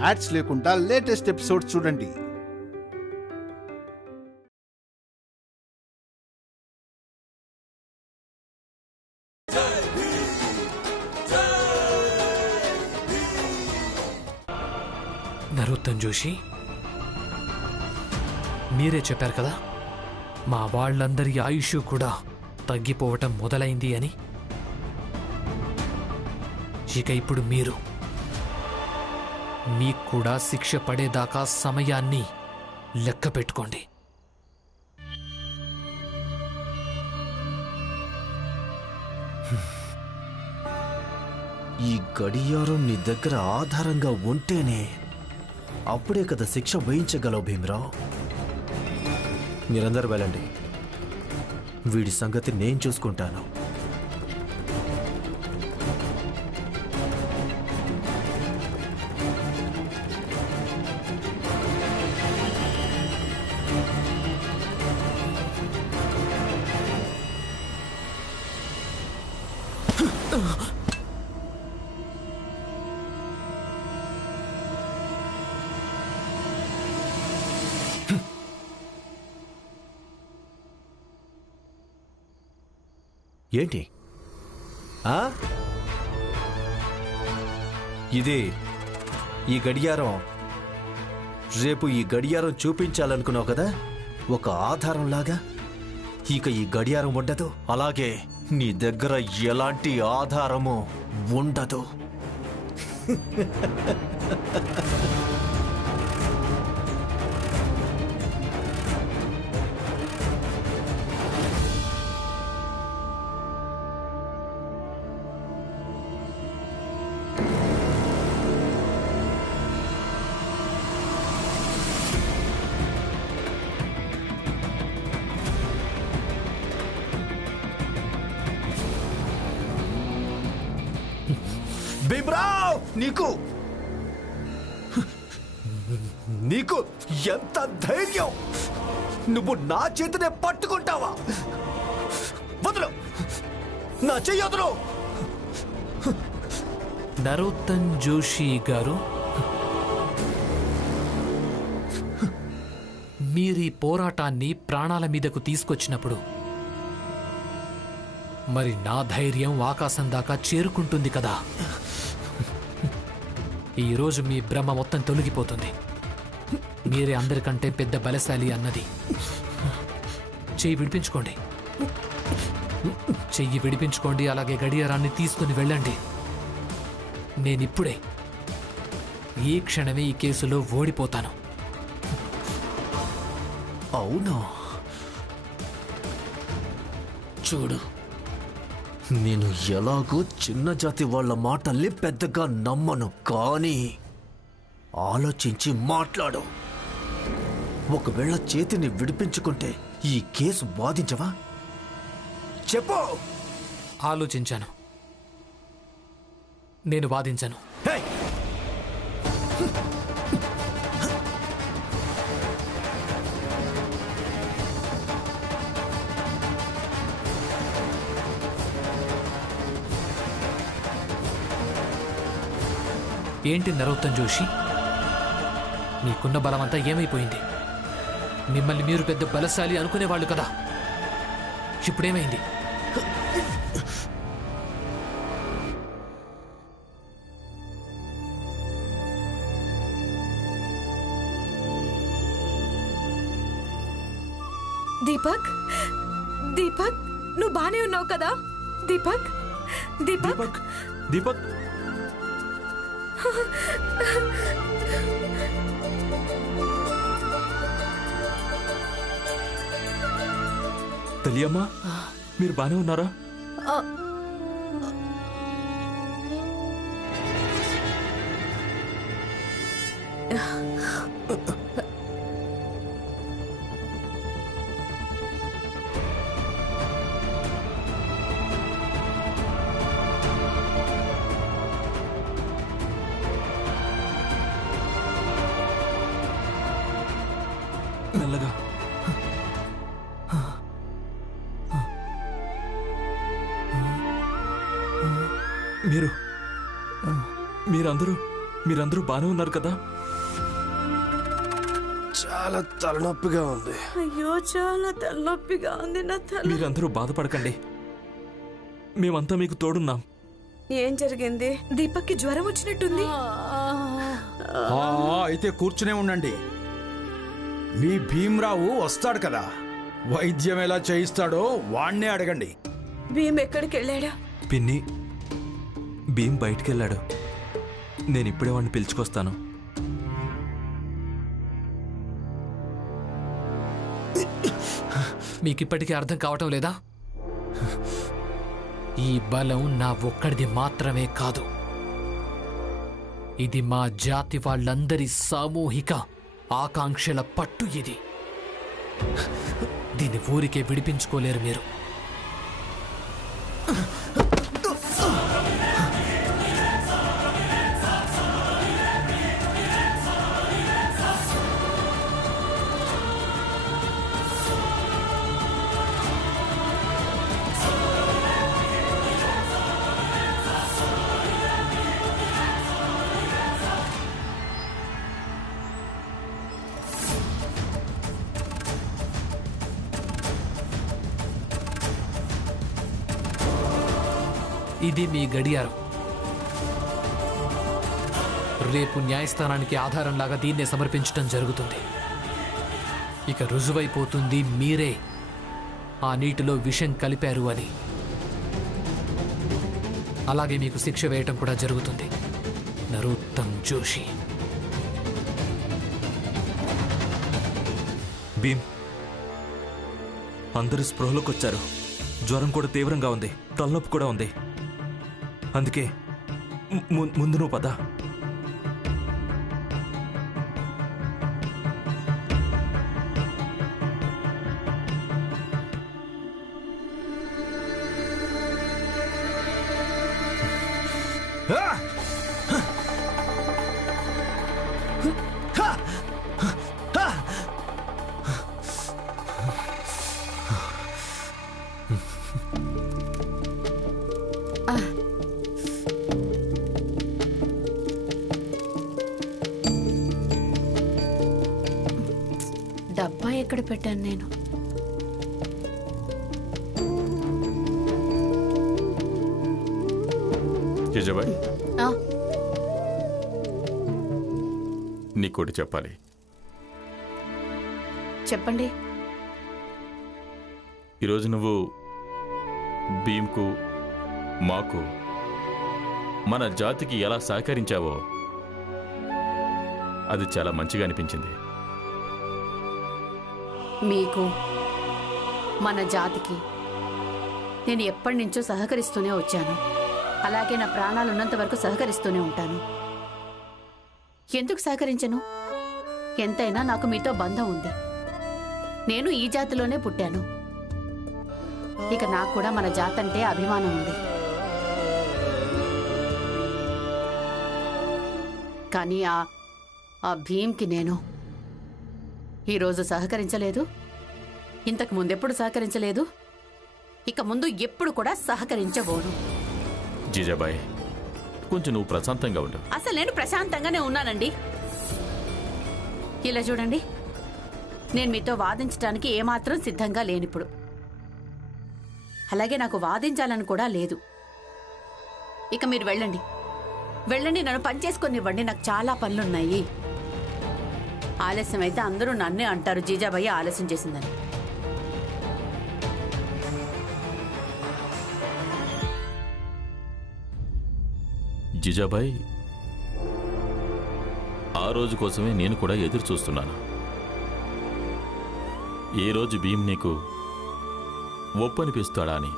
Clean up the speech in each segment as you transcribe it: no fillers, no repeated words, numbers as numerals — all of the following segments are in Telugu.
యాడ్స్ లేకుండా లేటెస్ట్ ఎపిసోడ్స్ చూడండి. నరోత్తమ్ జోషి, మీరే చెప్పారు కదా మా వాళ్ళందరి ఆయుష్ కూడా తగ్గిపోవటం మొదలైంది అని. ఇక ఇప్పుడు మీకు కూడా శిక్ష పడేదాకా సమయాన్ని లెక్క పెట్టుకోండి. ఈ గడియారం నీ దగ్గర ఆధారంగా ఉంటేనే అప్పుడే కదా శిక్ష వేయించగలవు భీమరావు. మీరందరూ వెళ్ళండి, వీడి సంగతి నేను చూసుకుంటాను. ఏంటి ఇది? ఈ గడియారం రేపు ఈ గడియారం చూపించాలనుకున్నావు కదా, ఒక ఆధారంలాగా. ఇక ఈ గడియారం ఉండదు, అలాగే నీ దగ్గర ఎలాంటి ఆధారము ఉండదు. భీమరావ్, నీకు ఎంత ధైర్యం! నువ్వు నా చేతినే పట్టుకుంటావా? వదలు, నా చెయ్యొదలు. నరోత్తమ్ జోషి గారు, మీరీ పోరాటాన్ని ప్రాణాల మీదకు తీసుకొచ్చినప్పుడు మరి నా ధైర్యం ఆకాశం దాకా చేరుకుంటుంది కదా. ఈరోజు మీ భ్రమ మొత్తం తొలగిపోతుంది. మీరే అందరికంటే పెద్ద బలశాలి అన్నది. చెయ్యి విడిపించుకోండి, చెయ్యి విడిపించుకోండి. అలాగే గడియారాన్ని తీసుకుని వెళ్ళండి. నేనిప్పుడే ఈ క్షణమే ఈ కేసులో ఓడిపోతాను. అవునా? చూడు, నేను ఎలాగో చిన్న జాతి వాళ్ళ మాటల్ని పెద్దగా నమ్మను, కానీ ఆలోచించి మాట్లాడు. ఒకవేళ చేతిని విడిపించుకుంటే ఈ కేసు వాదించవా? చెప్పు. ఆలోచించాను, నేను వాదించను. ఏంటి నరోత్తమ్ జోషి, మీకున్న బలమంతా ఏమైపోయింది? మిమ్మల్ని మీరు పెద్ద బలశాలి అనుకునేవాళ్ళు కదా, ఇప్పుడేమైంది? దీపక్, దీపక్, నువ్వు బానే ఉన్నావు కదా? దీపక్, దీపక్, దీపక్. తెలియమ్మా, మీరు బానే ఉన్నారా? మెల్లగా. మీరందరూ మీరందరూ బానే ఉన్నారు కదా? చాలా తలనొప్పిగా ఉంది. అయ్యో చాలా తలనొప్పిగా ఉంది నా తల. మీరందరూ బాధపడకండి, మేమంతా మీకు తోడున్నాం. ఏం జరిగింది? దీపక్కి జ్వరం వచ్చినట్టుంది. అయితే కూర్చునే ఉండండి. మీ భీమ్రావు వస్తాడు కదా, వైద్యం ఎలా చేయిస్తాడో వాణ్ణే అడగండి. భీమ్ ఎక్కడికి వెళ్ళాడా? పిన్ని, భీమ్ బయటికెళ్ళాడు. నేను ఇప్పుడే వాడిని పిలుచుకొస్తాను. మీకిప్పటికీ అర్థం కావటం లేదా? ఈ బలం నా ఒక్కడిది మాత్రమే కాదు, ఇది మా జాతి వాళ్ళందరి సామూహిక ఆకాంక్షల పట్టు. ఇది దీన్ని ఊరికే విడిపించుకోలేరు మీరు. ఇది మీ గడియారం. రేపు న్యాయస్థానానికి ఆధారంలాగా దీన్నే సమర్పించడం జరుగుతుంది. ఇక రుజువైపోతుంది మీరే ఆ నీటిలో విషం కలిపారు అని. అలాగే మీకు శిక్ష వేయటం కూడా జరుగుతుంది. నరోత్తమ్ జోషి. భీమ్, అందరూ స్పృహలోకి వచ్చారు. జ్వరం కూడా తీవ్రంగా ఉంది, తలనొప్పి కూడా ఉంది. అందుకే ముందు నువ్వు పద. డబ్బా ఎక్కడ పెట్టాను నేను? జీజాబాయ్, ఆ, నీకోటి చెప్పాలి. చెప్పండి. ఈరోజు నువ్వు భీమ్కు, మాకు, మన జాతికి ఎలా సహకరించావో అది చాలా మంచిగా అనిపించింది. మీకు, మన జాతికి నేను ఎప్పటి నుంచో సహకరిస్తూనే వచ్చాను. అలాగే నా ప్రాణాలున్నంత వరకు సహకరిస్తూనే ఉంటాను. ఎందుకు సహకరించను? ఎంతైనా నాకు మీతో బంధం ఉంది. నేను ఈ జాతిలోనే పుట్టాను. ఇక నాకు కూడా మన జాతి అంటే అభిమానం ఉంది. కానీ ఆ భీమ్కి నేను ఈరోజు సహకరించలేదు, ఇంతకు ముందెప్పుడు సహకరించలేదు, ఇక ముందు ఎప్పుడు కూడా సహకరించబోను. జీజాబాయ్, కొంచెం నువ్వు ప్రశాంతంగా ఉండు. అసలు నేను ప్రశాంతంగానే ఉన్నానండి. ఇలా చూడండి, నేను మీతో వాదించడానికి ఏమాత్రం సిద్ధంగా లేనిప్పుడు. అలాగే నాకు వాదించాలని కూడా లేదు. ఇక మీరు వెళ్ళండి, వెళ్ళండి, నన్ను పనిచేసుకొనివ్వండి. నాకు చాలా పనులున్నాయి. ఆలస్యం అయితే అందరూ నన్నే అంటారు, జీజాబాయి ఆలస్యం చేసిందని. జీజాబాయ్, ఆ రోజు కోసమే నేను కూడా ఎదురు చూస్తున్నాను. ఏ రోజు భీమ్ నీకు ఒప్పనిపిస్తాడా అని.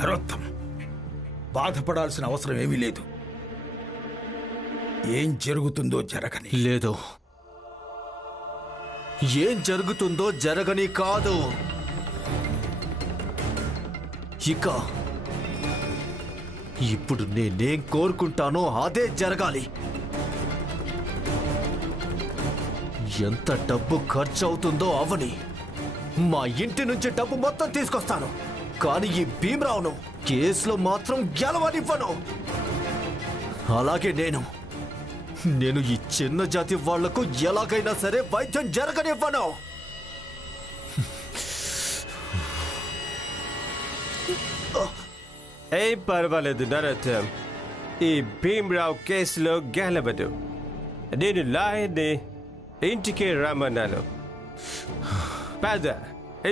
నరోత్తమ్, బాధపడాల్సిన అవసరం ఏమీ లేదు. ఏం జరుగుతుందో జరగని. లేదు, ఏం జరుగుతుందో జరగని కాదు. ఇప్పుడు నేనేం కోరుకుంటానో అదే జరగాలి. ఎంత డబ్బు ఖర్చు అవుతుందో అవని, మా ఇంటి నుంచి డబ్బు మొత్తం తీసుకొస్తాను. కానీ ఈ భీమరావును కేసులో మాత్రం గెలవనివ్వను. అలాగే నేను ఈ చిన్న జాతి వాళ్లకు ఎలాగైనా సరే వైద్యం జరగనివ్వను. ఏం పర్వాలేదు నరోత్తం, ఈ భీమరావు కేసులో గెలవదు. నేను లాయర్ని, ఇంటికి రమ్మన్నాను. పద,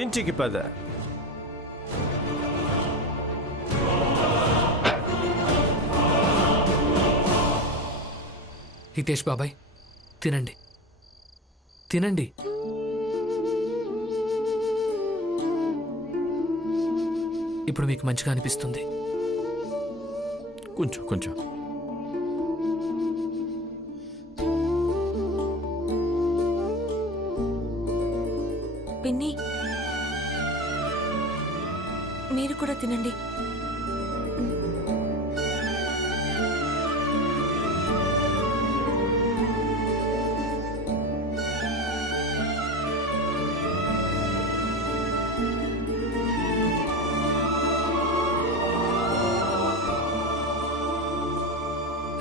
ఇంటికి పద. హితేష్ బాబాయ్, తినండి తినండి. ఇప్పుడు మీకు మంచిగా అనిపిస్తుంది. కొంచెం కొంచెం. పిన్ని, మీరు కూడా తినండి.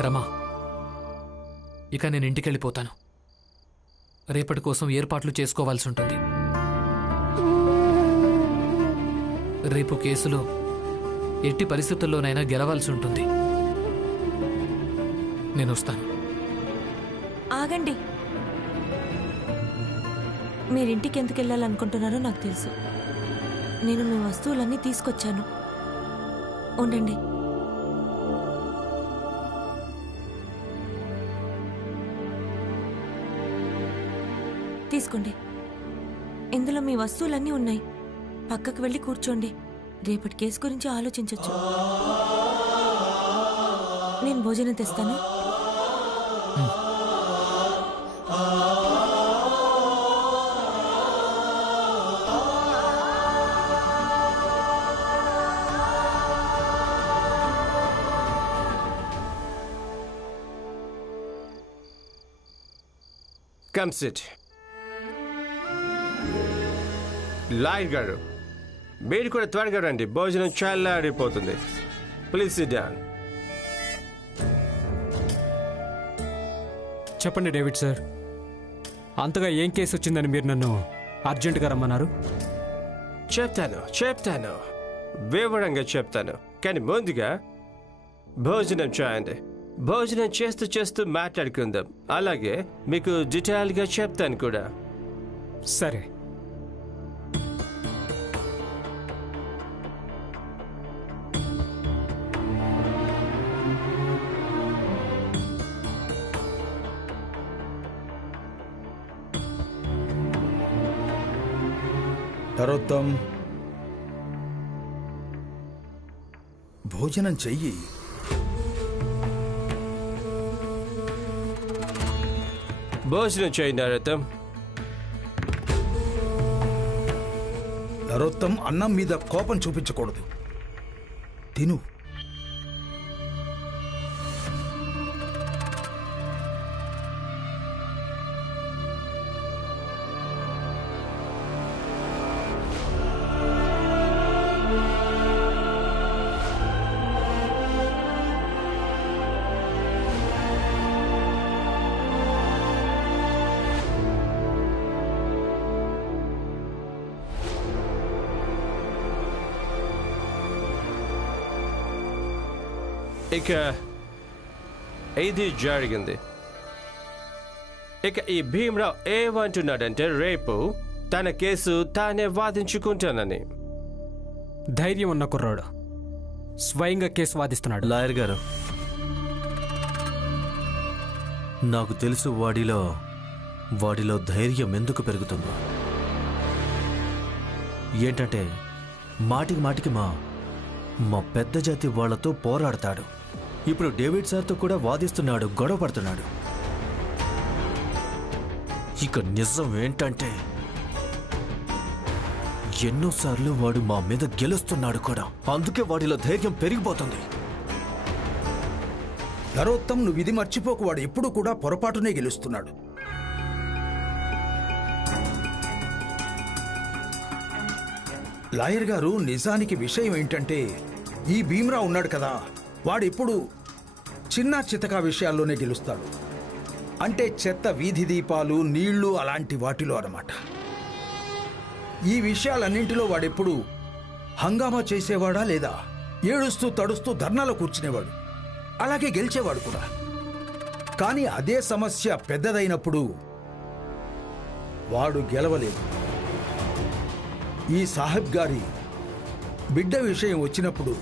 రమా, ఇక నేను ఇంటికి వెళ్ళిపోతాను. రేపటి కోసం ఏర్పాట్లు చేసుకోవాల్సి ఉంటుంది. రేపు కేసులో ఎట్టి పరిస్థితుల్లోనైనా గెలవాల్సి ఉంటుంది. నేను వస్తాను. ఆగండి. మీరింటికి ఎందుకు వెళ్ళాలనుకుంటున్నారో నాకు తెలుసు. నేను మీ వస్తువులన్నీ తీసుకొచ్చాను. ఉండండి. తీసుకోండి. ఇందులో మీ వస్తువులన్నీ ఉన్నాయి. పక్కకు వెళ్ళి కూర్చోండి. రేపటి కేసు గురించి ఆలోచించొచ్చు. నేను భోజనం తెస్తాను. Come SIT. లాయర్ గారు, మీరు కూడా త్వరగా రండి. భోజనం చల్లారిపోతుంది. Please sit down. చెప్పండి డేవిడ్ సార్, అంతగా ఏం కేసు వచ్చిందని మీరు నన్ను అర్జెంటుగా రమ్మన్నారు? చెప్తాను, వివరంగా చెప్తాను. కానీ ముందుగా భోజనం చేయండి. భోజనం చేస్తూ మాట్లాడుకుందాం. అలాగే మీకు డీటెయిల్గా చెప్తాను కూడా. సరే. నరోత్తం, భోజనం చెయ్యి. భోజనం చేయండి నరోత్తం. నరోత్తం, అన్నం మీద కోపం చూపించకూడదు. తిను. ఇక ఇది జరిగింది. ఇక ఈ భీమరావు ఏమంటున్నాడంటే రేపు తన కేసు తానే వాదించుకుంటానని. ధైర్యం ఉన్న కుర్రాడు స్వయంగా కేసు వాదిస్తున్నాడు. లాయర్ గారు, నాకు తెలుసు వాడిలో ధైర్యం ఎందుకు పెరుగుతుందో. ఏంటంటే మాటికి మా పెద్ద జాతి వాళ్లతో పోరాడతాడు. ఇప్పుడు డేవిడ్ సార్తో కూడా వాదిస్తున్నాడు, గొడవ పడుతున్నాడు. ఇక నిజం ఏంటంటే ఎన్నోసార్లు వాడు మా మీద గెలుస్తున్నాడు కూడా. అందుకే వాడిలో ధైర్యం పెరిగిపోతుంది. నరోత్తం, నువ్వు ఇది మర్చిపోకు, వాడు ఎప్పుడు కూడా పొరపాటునే గెలుస్తున్నాడు. లాయర్ గారు, నిజానికి విషయం ఏంటంటే ఈ భీమ్రావు ఉన్నాడు కదా, వాడెప్పుడు చిన్న చితకా విషయాల్లోనే గెలుస్తాడు. అంటే చెత్త వీధి దీపాలు, నీళ్లు అలాంటి వాటిలో అన్నమాట. ఈ విషయాలన్నింటిలో వాడెప్పుడు హంగామా చేసేవాడా లేదా ఏడుస్తూ తడుస్తూ ధర్నాలో కూర్చునేవాడు. అలాగే గెలిచేవాడు కూడా. కానీ అదే సమస్య పెద్దదైనప్పుడు వాడు గెలవలేదు. ఈ సాహెబ్ గారి బిడ్డ విషయం వచ్చినప్పుడు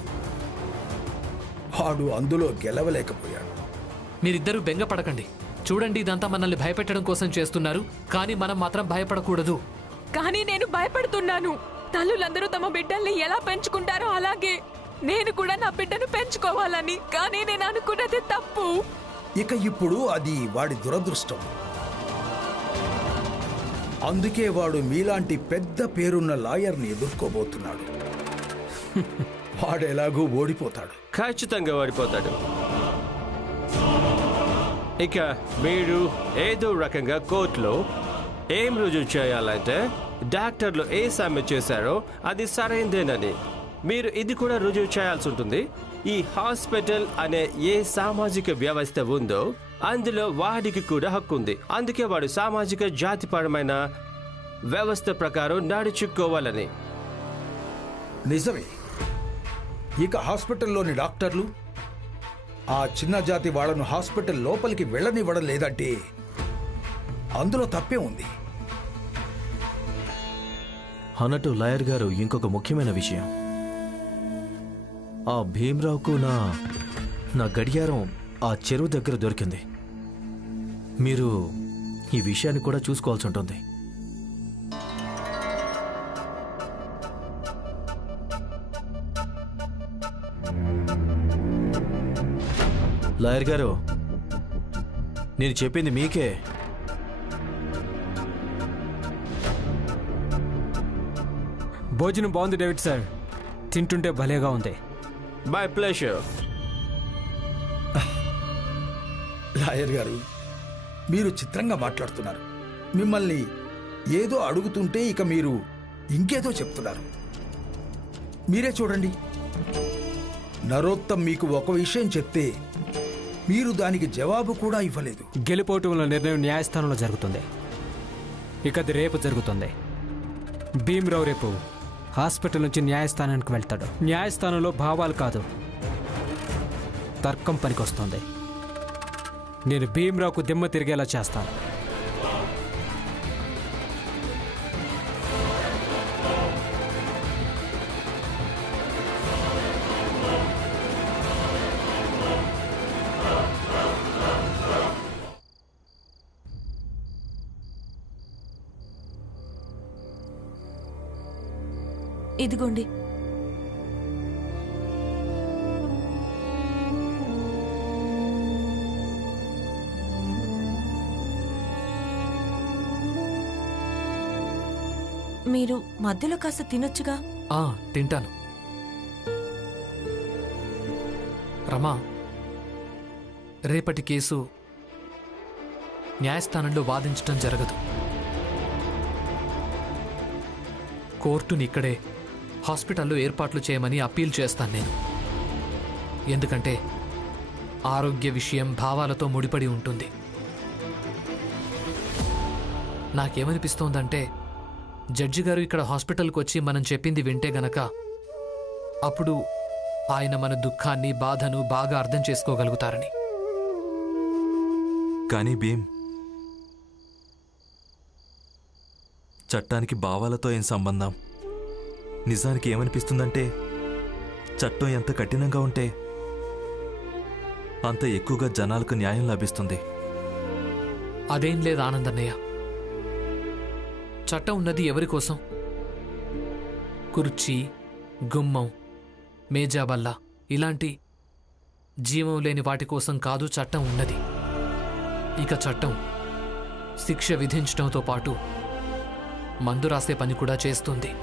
వాడు అందులో గెలవలేకపోయాడు. మీరిద్దరూ బెంగపడకండి. చూడండి, ఇదంతా మనల్ని భయపెట్టడం కోసం చేస్తున్నారు, కానీ మనం మాత్రం భయపడకూడదు. కానీ నేను భయపడుతున్నాను. తల్లులందరూ తమ బిడ్డల్ని ఎలా పెంచుకుంటారో అలాగే నేను కూడా నా బిడ్డను పెంచుకోవాలని. కానీ నేను అనుకున్నది తప్పు. ఇక ఇప్పుడు అది వాడి దురదృష్టం. అందుకే వాడు మీలాంటి పెద్ద పేరున్న లాయర్ని ఎదుర్కోబోతున్నాడు. వాడెలాగూ ఓడిపోతాడు. ఖచ్చితంగా ఓడిపోతాడు. ఇక మీరు ఏదో రకంగా కోర్టులో ఏం రుజువు చేయాలంటే డాక్టర్లు ఏ సమ్మె చేశారో అది సరైందేనని మీరు ఇది కూడా రుజువు చేయాల్సి ఉంటుంది. ఈ హాస్పిటల్ అనే ఏ సామాజిక వ్యవస్థ ఉందో అందులో వాడికి కూడా హక్కు ఉంది. అందుకే వాడు సామాజిక జాతిపరమైన వ్యవస్థ ప్రకారం నడుచుకోవాలని. నిజమే. ఇక హాస్పిటల్లోని డాక్టర్లు ఆ చిన్న జాతి వాళ్ళను హాస్పిటల్ లోపలికి వెళ్ళనివ్వడం లేదంటే అందులో తప్పే ఉంది. అన్నట్టు లాయర్ గారు, ఇంకొక ముఖ్యమైన విషయం. ఆ భీమ్రావుకు నా గడియారం ఆ చెరువు దగ్గర దొరికింది. మీరు ఈ విషయాన్ని కూడా చూసుకోవాల్సి ఉంటుంది. లాయర్ గారు, నేను చెప్పింది మీకే. భోజనం బాగుంది డేవిడ్ సార్, తింటుంటే భలేగా ఉంది. My pleasure. లాయర్ గారు, మీరు చిత్రంగా మాట్లాడుతున్నారు. మిమ్మల్ని ఏదో అడుగుతుంటే ఇక మీరు ఇంకేదో చెప్తున్నారు. మీరే చూడండి, నరోత్తం మీకు ఒక విషయం చెప్తే మీరు దానికి జవాబు కూడా ఇవ్వలేదు. గెలుపోవటంలో నిర్ణయం న్యాయస్థానంలో జరుగుతుంది. ఇక అది రేపు జరుగుతుంది. భీమ్రావు రేపు హాస్పిటల్ నుంచి న్యాయస్థానానికి వెళ్తాడు. న్యాయస్థానంలో భావాలు కాదు, తర్కం పనికొస్తుంది. నేను భీమ్రావుకు దిమ్మ తిరిగేలా చేస్తాను. ఇదిగోండి. మీరు మధ్యలో కాస్త తినొచ్చుగా. తింటాను. రమా, రేపటి కేసు న్యాయస్థానంలో వాదించటం జరగదు. కోర్టుని ఇక్కడే హాస్పిటల్లో ఏర్పాట్లు చేయమని అప్పీల్ చేస్తాను నేను. ఎందుకంటే ఆరోగ్య విషయం భావాలతో ముడిపడి ఉంటుంది. నాకేమనిపిస్తోందంటే, జడ్జి గారు ఇక్కడ హాస్పిటల్కి వచ్చి మనం చెప్పింది వింటే గనక అప్పుడు ఆయన మన దుఃఖాన్ని, బాధను బాగా అర్థం చేసుకోగలుగుతారని. కానీ భీమ్, చట్టానికి భావాలతో ఏం సంబంధం? నిజానికి ఏమనిపిస్తుందంటే, చట్టం ఎంత కఠినంగా ఉంటే అంత ఎక్కువగా జనాలకు న్యాయం లభిస్తుంది. అదేం లేదు ఆనందన్నయ్య. చట్టం ఉన్నది ఎవరి కోసం? కుర్చీ, గుమ్మం, మేజాబల్ల ఇలాంటి జీవం లేని వాటి కోసం కాదు చట్టం ఉన్నది. ఇక చట్టం శిక్ష విధించడంతో పాటు మందు రాసే పని కూడా చేస్తుంది.